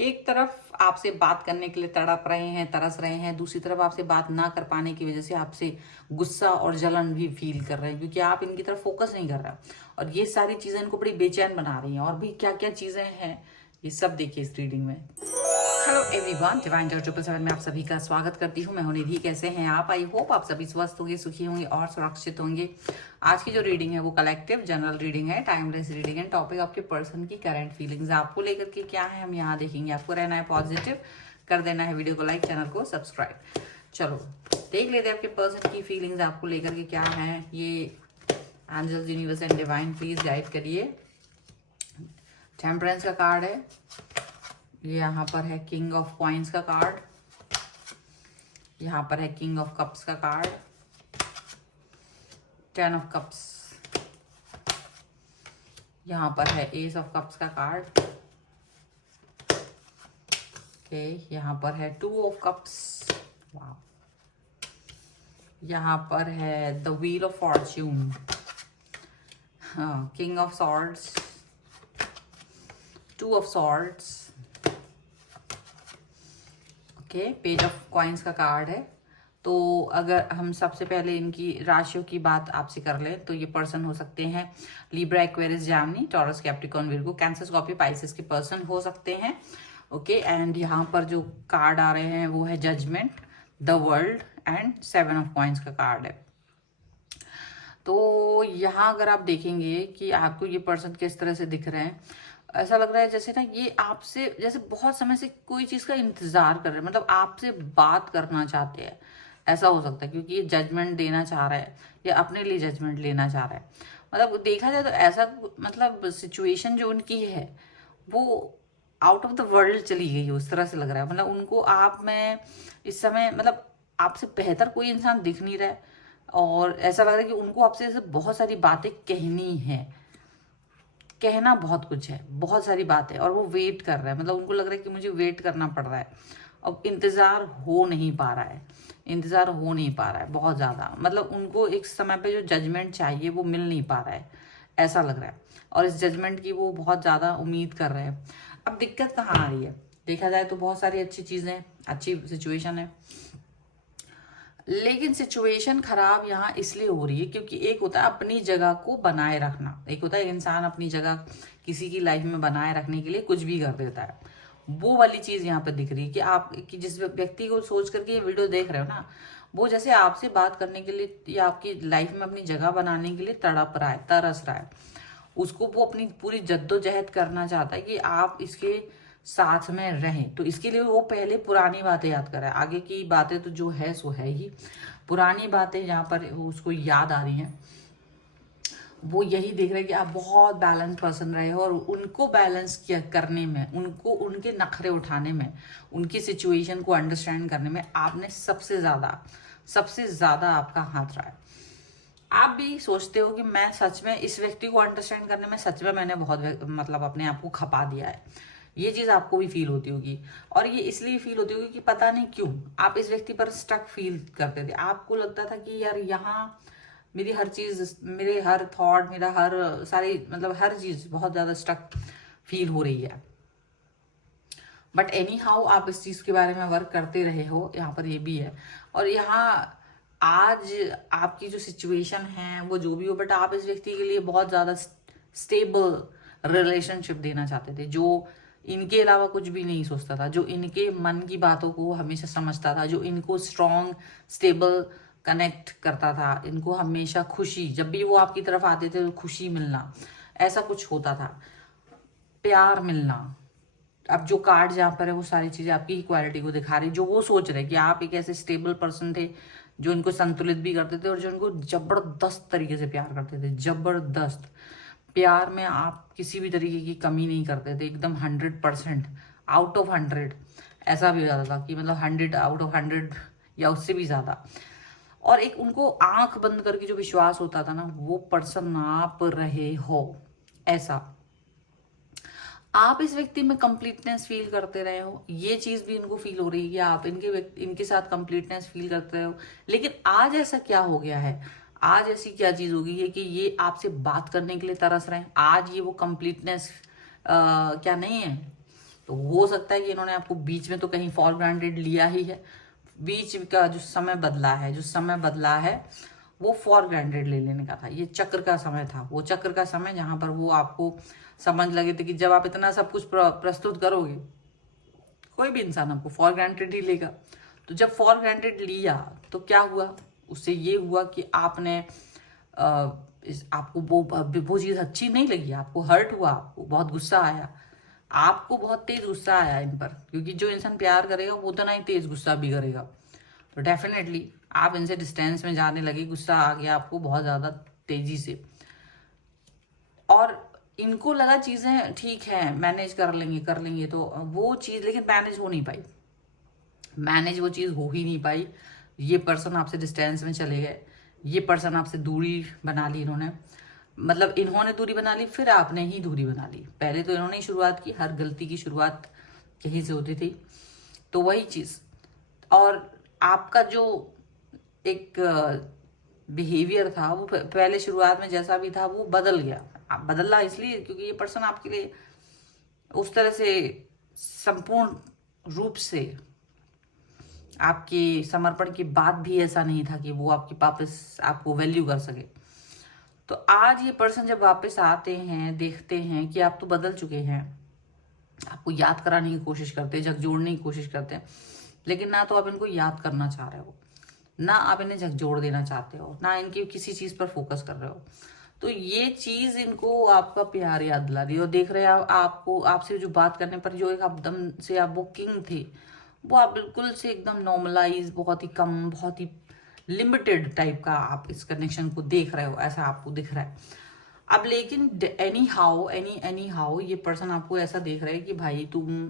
एक तरफ आपसे बात करने के लिए तड़प रहे हैं, तरस रहे हैं, दूसरी तरफ आपसे बात ना कर पाने की वजह से आपसे गुस्सा और जलन भी फील कर रहे हैं, क्योंकि आप इनकी तरफ फोकस नहीं कर रहे। और ये सारी चीजें इनको बड़ी बेचैन बना रही हैं। और भी क्या क्या चीजें हैं, ये सब देखिए इस रीडिंग में। हेलो एवरीवन, डिवाइन जॉय 777 में आप सभी का स्वागत करती हूँ। मैं हूं निधि। कैसे हैं आप? आई होप आप सभी स्वस्थ होंगे, सुखी होंगे और सुरक्षित होंगे। आज की जो रीडिंग है वो कलेक्टिव जनरल रीडिंग है, टाइमलेस रीडिंग है। टॉपिक आपके पर्सन की करंट फीलिंग्स आपको लेकर के क्या है हम यहाँ देखेंगे। आपको रहना है पॉजिटिव, कर देना है वीडियो को लाइक, चैनल को सब्सक्राइब। चलो देख लेते हैं आपके पर्सन की फीलिंग्स आपको लेकर के क्या है। ये angels, universe and divine please guide करिए। टेम्परेंस का कार्ड है, ये यहाँ पर है किंग ऑफ कॉइन्स का कार्ड, यहाँ पर है किंग ऑफ कप्स का कार्ड, 10 ऑफ कप्स, यहाँ पर है एस ऑफ कप्स का कार्ड, ओके, यहाँ पर है 2 ऑफ कप्स, वाह, यहाँ पर है the wheel of Fortune, king of swords, 2 of swords, okay, page of coins का कार्ड है। तो अगर हम सबसे पहले इनकी राशियों की बात आपसे कर लें तो ये पर्सन हो सकते हैं Libra, Aquarius, Gemini, taurus, Capricorn, Virgo, cancer, Scorpio, Pisces के पर्सन हो सकते हैं। ओके, एंड यहाँ पर जो कार्ड आ रहे हैं वो है judgement, the world and 7 of coins का कार्ड है। तो यहाँ अगर आप देखेंगे कि आपको ये पर्सन किस तरह से दिख रहे हैं, ऐसा लग रहा है जैसे ना ये आपसे जैसे बहुत समय से कोई चीज का इंतजार कर रहे हैं, मतलब आपसे बात करना चाहते हैं। ऐसा हो सकता है क्योंकि ये जजमेंट देना चाह रहा है या अपने लिए जजमेंट लेना चाह रहा है। मतलब देखा जाए तो ऐसा, मतलब सिचुएशन जो उनकी है वो आउट ऑफ द वर्ल्ड चली गई है, उस तरह से लग रहा है। मतलब उनको आप में इस समय, मतलब आपसे बेहतर कोई इंसान दिख नहीं रहा है। और ऐसा लग रहा है कि उनको आपसे ऐसे बहुत सारी बातें कहनी है, कहना बहुत कुछ है, बहुत सारी बात है, और वो वेट कर रहा है। मतलब उनको लग रहा है कि मुझे वेट करना पड़ रहा है, अब इंतजार हो नहीं पा रहा है, इंतजार हो नहीं पा रहा है बहुत ज़्यादा। मतलब उनको एक समय पे जो जजमेंट चाहिए वो मिल नहीं पा रहा है, ऐसा लग रहा है। और इस जजमेंट की वो बहुत ज़्यादा उम्मीद कर रहे हैं। अब दिक्कत कहाँ आ रही है? देखा जाए तो बहुत सारी अच्छी चीज़ें, अच्छी सिचुएशन है, लेकिन सिचुएशन खराब यहाँ इसलिए हो रही है क्योंकि एक होता है अपनी जगह को बनाए रखना, एक होता है इंसान अपनी जगह किसी की लाइफ में बनाए रखने के लिए कुछ भी कर देता है। वो वाली चीज यहाँ पे दिख रही है कि आप कि जिस व्यक्ति को सोच करके ये वीडियो देख रहे हो ना, वो जैसे आपसे बात करने के लिए या आपकी लाइफ में अपनी जगह बनाने के लिए तड़प रहा है, तरस रहा है। उसको वो अपनी पूरी जद्दोजहद करना चाहता है कि आप इसके साथ में रहें। तो इसके लिए वो पहले पुरानी बातें याद कर रहा है, आगे की बातें तो जो है सो है ही। पुरानी बातें यहाँ पर उसको याद आ रही हैं। वो यही देख रहे हैं कि आप बहुत बैलेंस पर्सन रहे हो और उनको बैलेंस किया करने में, उनको उनके नखरे उठाने में, उनकी सिचुएशन को अंडरस्टैंड करने में आपने सबसे ज़्यादा आपका हाथ रहा है। आप भी सोचते हो कि मैं सच में इस व्यक्ति को अंडरस्टैंड करने में सच में मैंने बहुत मतलब अपने आप को खपा दिया है। ये चीज़ आपको भी फील होती होगी, और ये इसलिए फील होती होगी कि पता नहीं क्यों आप इस व्यक्ति पर स्टक फील करते थे। आपको लगता था कि यार यहाँ मेरी हर चीज़, मेरे हर थॉट, मेरा हर सारी, मतलब हर चीज़ बहुत ज़्यादा स्टक फील हो रही है। बट एनी हाउ आप इस चीज़ के बारे में वर्क करते रहे हो, यहाँ पर ये भी है। और यहाँ आज आपकी जो सिचुएशन है वो जो भी हो, बट आप इस व्यक्ति के लिए बहुत ज़्यादा स्टेबल रिलेशनशिप देना चाहते थे, जो इनके अलावा कुछ भी नहीं सोचता था, जो इनके मन की बातों को हमेशा समझता था, जो इनको स्ट्रॉन्ग स्टेबल कनेक्ट करता था, इनको हमेशा खुशी, जब भी वो आपकी तरफ आते थे तो खुशी मिलना, ऐसा कुछ होता था, प्यार मिलना। अब जो कार्ड जहाँ पर है वो सारी चीजें आपकी इक्वालिटी को दिखा रही, जो वो सोच रहे कि आप एक ऐसे स्टेबल पर्सन थे जो इनको संतुलित भी करते थे और जो इनको जबरदस्त तरीके से प्यार करते थे। जबरदस्त प्यार में आप किसी भी तरीके की कमी नहीं करते थे, एकदम 100%, आउट ऑफ 100 ऐसा भी हो जाता था कि मतलब 100 आउट ऑफ 100 या उससे भी ज्यादा। और एक उनको आंख बंद करके जो विश्वास होता था ना, वो पर्सन आप रहे हो। ऐसा आप इस व्यक्ति में कंप्लीटनेस फील करते रहे हो, ये चीज भी इनको फील हो रही है कि आप इनके साथ कंप्लीटनेस फील करते रहे हो। लेकिन आज ऐसा क्या हो गया है, आज ऐसी क्या चीज हो गई है कि ये आपसे बात करने के लिए तरस रहे हैं। आज ये वो कंप्लीटनेस क्या नहीं है, तो हो सकता है कि इन्होंने आपको बीच में तो कहीं फॉर ग्रांटेड लिया ही है। बीच का जो समय बदला है वो फॉर ग्रांटेड ले लेने का था। ये चक्र का समय था, वो चक्र का समय जहां पर वो आपको समझ लगे थे कि जब आप इतना सब कुछ प्रस्तुत करोगे, कोई भी इंसान आपको फॉर ग्रांटेड ही लेगा। तो जब फॉर ग्रांटेड लिया तो क्या हुआ, उससे ये हुआ कि आपने आपको वो चीज़ अच्छी नहीं लगी, आपको हर्ट हुआ, आपको बहुत गुस्सा आया, आपको बहुत तेज गुस्सा आया इन पर, क्योंकि जो इंसान प्यार करेगा वो उतना ही तेज गुस्सा भी करेगा। तो डेफिनेटली आप इनसे डिस्टेंस में जाने लगे, गुस्सा आ गया आपको बहुत ज़्यादा तेजी से, और इनको लगा चीज़ें ठीक है, मैनेज कर लेंगे, तो वो चीज़ लेकिन मैनेज हो नहीं पाई, वो चीज़ हो ही नहीं पाई। ये पर्सन आपसे डिस्टेंस में चले गए, ये पर्सन आपसे दूरी बना ली इन्होंने, मतलब इन्होंने दूरी बना ली, फिर आपने ही दूरी बना ली। पहले तो इन्होंने ही शुरुआत की, हर गलती की शुरुआत यहीं से होती थी। तो वही चीज़, और आपका जो एक बिहेवियर था वो पहले शुरुआत में जैसा भी था वो बदल गया। आप बदला इसलिए क्योंकि ये पर्सन आपके लिए उस तरह से संपूर्ण रूप से आपके समर्पण के बाद भी ऐसा नहीं था कि वो आपके वापस आपको वैल्यू कर सके। तो आज ये पर्सन जब वापस आते हैं, देखते हैं कि आप तो बदल चुके हैं, आपको याद कराने की कोशिश करते हैं, झकझोड़ने की कोशिश करते हैं, लेकिन ना तो आप इनको याद करना चाह रहे हो, ना आप इन्हें झकझोड़ देना चाहते हो, ना इनकी किसी चीज़ पर फोकस कर रहे हो। तो ये चीज़ इनको आपका प्यार याद दिला रही है। और देख रहे हैं आपको, आपसे जो बात करने पर जो एक एकदम से आप वो किंग थे, वो आप बिल्कुल से एकदम नॉर्मलाइज, बहुत ही कम, बहुत ही लिमिटेड टाइप का आप इस कनेक्शन को देख रहे हो, ऐसा आपको दिख रहा है अब। लेकिन एनी हाउ ये पर्सन आपको ऐसा देख रहा है कि भाई तुम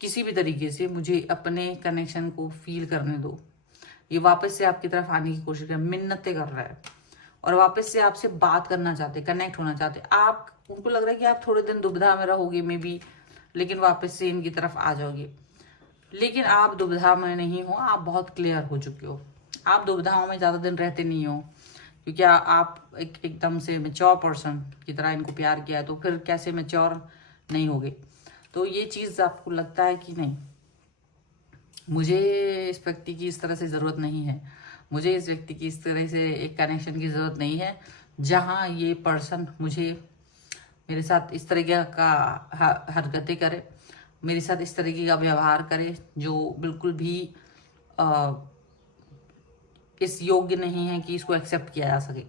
किसी भी तरीके से मुझे अपने कनेक्शन को फील करने दो। ये वापस से आपकी तरफ आने की कोशिश कर, मिन्नतें कर रहा है, और वापस से आपसे बात करना चाहते, कनेक्ट होना चाहते। आप उनको लग रहा है कि आप थोड़े दिन दुविधा में रहोगे मे बी, लेकिन वापस से इनकी तरफ आ जाओगे। लेकिन आप दुविधा में नहीं हो, आप बहुत क्लियर हो चुके हो। आप दुविधाओं में ज़्यादा दिन रहते नहीं हो, क्योंकि आप एकदम से मैच्योर पर्सन की तरह इनको प्यार किया है, तो फिर कैसे मैच्योर नहीं होगे। तो ये चीज़ आपको लगता है कि नहीं, मुझे इस व्यक्ति की इस तरह से ज़रूरत नहीं है, मुझे इस व्यक्ति की इस तरह से एक कनेक्शन की ज़रूरत नहीं है जहाँ ये पर्सन मुझे मेरे साथ इस तरीके का हरकतें करे, मेरे साथ इस तरीके का व्यवहार करे जो बिल्कुल भी इस योग्य नहीं है कि इसको एक्सेप्ट किया जा सके।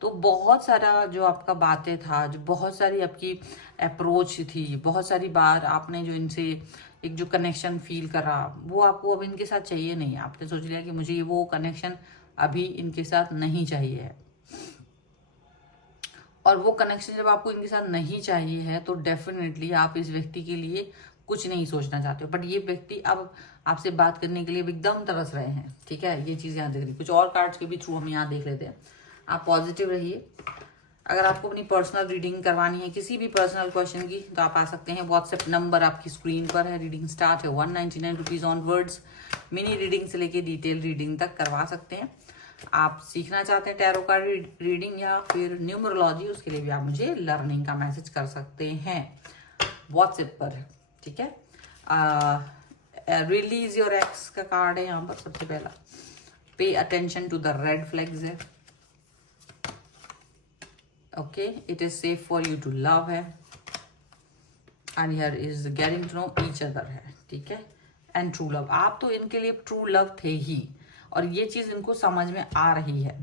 तो बहुत सारा जो आपका बातें था, जो बहुत सारी आपकी अप्रोच थी, बहुत सारी बार आपने जो इनसे एक जो कनेक्शन फील करा, वो आपको अब इनके साथ चाहिए नहीं। आपने सोच लिया कि मुझे वो कनेक्शन अभी इनके साथ नहीं चाहिए है, और वो कनेक्शन जब आपको इनके साथ नहीं चाहिए है तो डेफिनेटली आप इस व्यक्ति के लिए कुछ नहीं सोचना चाहते हो। बट ये व्यक्ति अब आपसे बात करने के लिए एकदम तरस रहे हैं, ठीक है। ये चीज़ यहाँ देख रही, कुछ और कार्ड्स के भी थ्रू हम यहाँ देख लेते हैं। आप पॉजिटिव रहिए। अगर आपको अपनी पर्सनल रीडिंग करवानी है किसी भी पर्सनल क्वेश्चन की, तो आप आ सकते हैं। व्हाट्सएप नंबर आपकी स्क्रीन पर है। रीडिंग स्टार्ट है 199 रुपीज़ ऑनवर्ड्स। मिनी रीडिंग से लेके डिटेल रीडिंग तक करवा सकते हैं। आप सीखना चाहते हैं टैरो कार्ड रीडिंग या फिर न्यूमरोलॉजी, उसके लिए भी आप मुझे लर्निंग का मैसेज कर सकते हैं व्हाट्सएप पर, ठीक है। रिलीज योर एक्स का कार्ड है यहाँ पर सबसे पहला। Pay attention to the red flags है, okay. It is safe for you to love है, and here is getting to know each other है, ठीक है। एंड ट्रू लव, आप तो इनके लिए ट्रू लव थे ही, और ये चीज़ इनको समझ में आ रही है,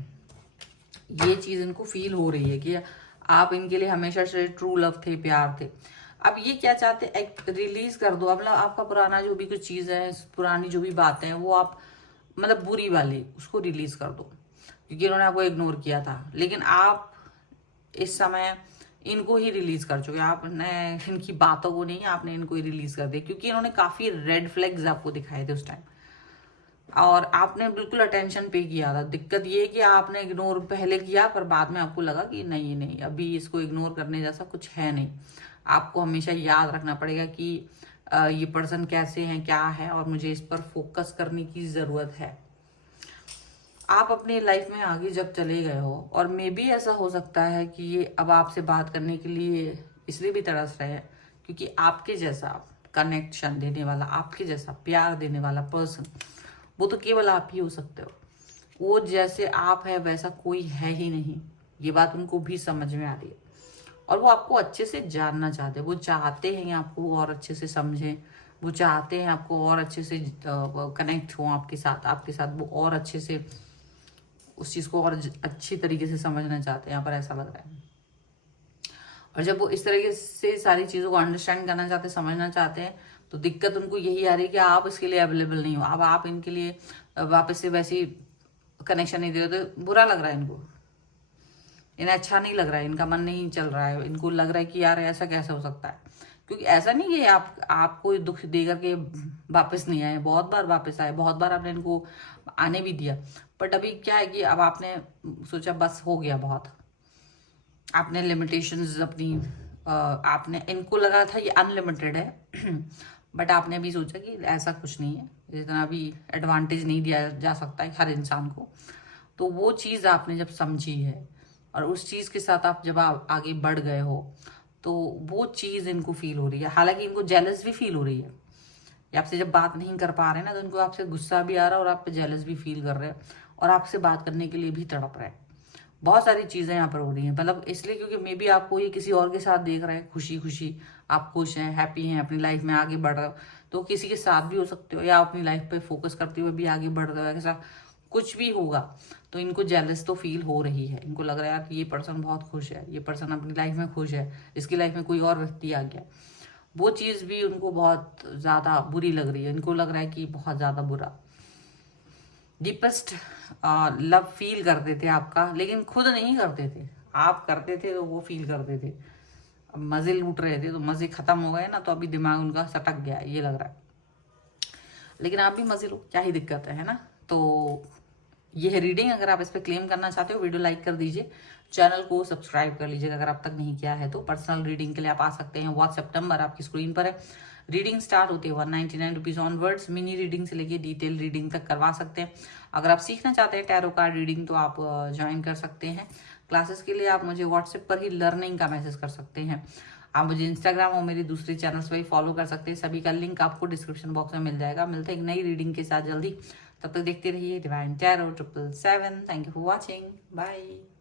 ये चीज़ इनको फील हो रही है कि आप इनके लिए हमेशा से ट्रू लव थे, प्यार थे। अब ये क्या चाहते हैं, एक रिलीज कर दो। मतलब आपका पुराना जो भी कुछ चीज़ है, पुरानी जो भी बातें हैं, वो आप मतलब बुरी वाली उसको रिलीज कर दो, क्योंकि इन्होंने आपको इग्नोर किया था। लेकिन आप इस समय इनको ही रिलीज कर चुके, आपने इनकी बातों को नहीं, आपने इनको ही रिलीज कर दिया, क्योंकि इन्होंने काफ़ी रेड फ्लैग्स आपको दिखाए थे उस टाइम, और आपने बिल्कुल अटेंशन पे किया था। दिक्कत ये है कि आपने इग्नोर पहले किया, पर बाद में आपको लगा कि नहीं अभी इसको इग्नोर करने जैसा कुछ है नहीं। आपको हमेशा याद रखना पड़ेगा कि ये पर्सन कैसे हैं, क्या है, और मुझे इस पर फोकस करने की ज़रूरत है। आप अपनी लाइफ में आगे जब चले गए हो, और मे बी ऐसा हो सकता है कि ये अब आपसे बात करने के लिए इसलिए भी तरस रहे हैं क्योंकि आपके जैसा कनेक्शन देने वाला, आपके जैसा प्यार देने वाला पर्सन, वो तो केवल आप ही हो सकते हो। वो जैसे आप है वैसा कोई है ही नहीं, ये बात उनको भी समझ में आ रही है। और वो आपको अच्छे से जानना चाहते हैं, वो चाहते हैं आपको और अच्छे से समझें, वो चाहते हैं आपको और अच्छे से कनेक्ट हो आपके साथ वो और अच्छे से उस चीज़ को और अच्छी तरीके से समझना चाहते हैं, यहाँ पर ऐसा लग रहा है। और जब वो इस तरीके से सारी चीज़ों को अंडरस्टैंड करना चाहते हैं, समझना चाहते हैं, तो दिक्कत उनको यही आ रही है कि आप इसके लिए अवेलेबल नहीं हो। अब आप इनके लिए वापस से वैसी कनेक्शन नहीं दे रहे, तो बुरा लग रहा है इनको, इन्हें अच्छा नहीं लग रहा है, इनका मन नहीं चल रहा है, इनको लग रहा है कि यार ऐसा कैसे हो सकता है। क्योंकि ऐसा नहीं कि आपको दुख दे करके वापस नहीं आए, बहुत बार वापस आए, बहुत बार आपने इनको आने भी दिया। बट अभी क्या है कि अब आपने सोचा बस हो गया बहुत, आपने लिमिटेशंस अपनी आपने, इनको लगा था ये अनलिमिटेड है बट आपने भी सोचा कि ऐसा कुछ नहीं है, इतना भी एडवांटेज नहीं दिया जा सकता है हर इंसान को। तो वो चीज़ आपने जब समझी है और उस चीज़ के साथ आप जब आगे बढ़ गए हो, तो वो चीज़ इनको फील हो रही है। हालांकि इनको जेलस भी फील हो रही है, ये आपसे जब बात नहीं कर पा रहे ना, तो इनको आपसे गुस्सा भी आ रहा है और आप पे जेलस भी फील कर रहे हैं और आपसे बात करने के लिए भी तड़प रहे हैं। बहुत सारी चीज़ें यहाँ पर हो रही हैं, मतलब इसलिए क्योंकि मे बी आपको ये किसी और के साथ देख रहे हैं, खुशी खुशी आप खुश हैं, हैप्पी हैं, अपनी लाइफ में आगे बढ़ रहे हो। तो किसी के साथ भी हो सकते हो, या अपनी लाइफ पे फोकस करते हुए भी आगे बढ़ रहे हो, ऐसा कुछ भी होगा। तो इनको जेलस तो फील हो रही है, इनको लग रहा है यार कि ये पर्सन बहुत खुश है, ये पर्सन अपनी लाइफ में खुश है, इसकी लाइफ में कोई और व्यक्ति आ गया। वो चीज़ भी उनको बहुत ज़्यादा बुरी लग रही है, इनको लग रहा है कि बहुत ज़्यादा बुरा। डीपेस्ट लव फील करते थे आपका, लेकिन खुद नहीं करते थे, आप करते थे तो वो फील करते थे। अब मज़े लूट रहे थे तो मज़े ख़त्म हो गए ना, तो अभी दिमाग उनका सटक गया है, ये लग रहा है। लेकिन आप भी मज़े लो, क्या ही दिक्कत है ना। तो ये है रीडिंग। अगर आप इस पर क्लेम करना चाहते हो, वीडियो लाइक कर दीजिए, चैनल को सब्सक्राइब कर लीजिएगा अगर अब तक नहीं किया है तो। पर्सनल रीडिंग के लिए आप आ सकते हैं, व्हाट्सएप नंबर आपकी स्क्रीन पर है। रीडिंग स्टार्ट होती है 199 रुपीज़ ऑनवर्ड्स। मिनी रीडिंग से लेके डिटेल रीडिंग तक करवा सकते हैं। अगर आप सीखना चाहते हैं टैरो कार्ड रीडिंग, तो आप ज्वाइन कर सकते हैं। क्लासेस के लिए आप मुझे व्हाट्सएप पर ही लर्निंग का मैसेज कर सकते हैं। आप मुझे इंस्टाग्राम और मेरे दूसरे चैनल्स पर ही फॉलो कर सकते हैं, सभी का लिंक आपको डिस्क्रिप्शन बॉक्स में मिल जाएगा। मिलते हैं एक नई रीडिंग के साथ जल्दी, तब तक देखते रहिए Divine Tarot 777। Thank you for watching, bye.